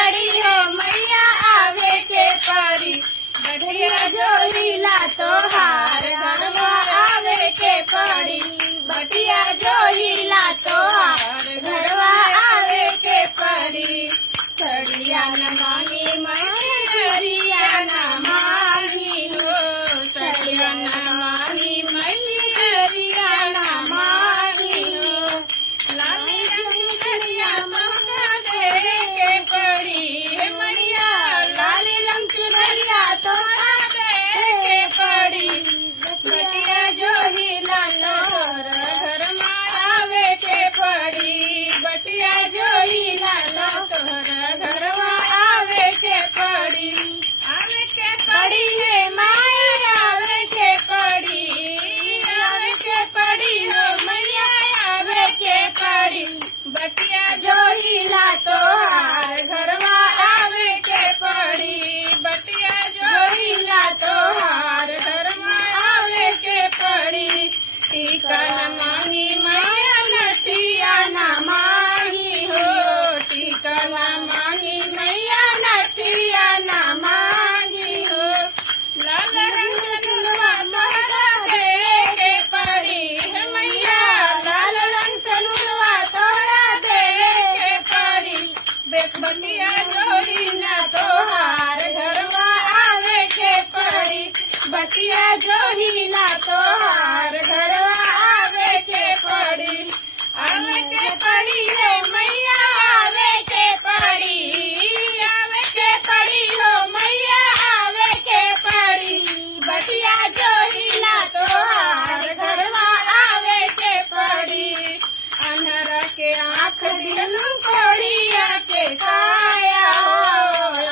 पड़ी हो मैया आवे के पड़ी बटिया जोहिला तोहार घरवा आवे के पड़ी बटिया जोहिला तोहार घरवा आवे के पड़ी सड़िया न मांगी मैया न मांगी हो सड़िया न मांगी मैया न मांगी हो लाली रंग महंगा दे के पड़ी मैया लाली रंग चुनरिया तोहरा दे के पड़ी बटिया जोहिला तोहर घर में आवे के पड़ी बटिया जोहिला तोहर घर में आवे के पड़ी है माया आवे के पड़ी हो मैया आवे के पड़ी बटिया जोहिला तोहार घरवा आवे के पड़ी बटिया जोहिला तोहार घरवा आवे के पड़ी टीका न मांगी मैया नटिया न मांगी हो टीका न मांगी मैया नटिया न मांगी हो लाल रंग सनुलवा तोहरा दे के पड़ी मैया लाल रंग सनुलवा तोहरा दे के पड़ी बटिया जोहिला तोहार घरवा आवे के पड़ी बटिया जोहिला तोहार घरवा आवे के पड़ी है मैया आवे के पड़ी हो मैया आवे के पड़ी बटिया जोहिला तोहार घरवा आवे के पड़ी अन्हरा के आँख दिलू कोड़िया के काया हो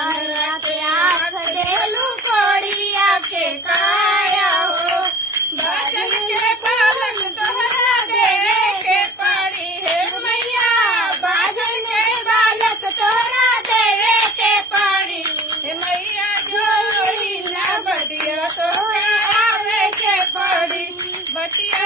अन्हरा के आँख दिलू कोड़िया के काया हो बाजन के बालक तोहरा देवे के पड़ी है मैया बाजन के बालक तोहरा देवे के पड़ी है मैया जोहिला बटिया तोहरा आवे के पड़ी बटिया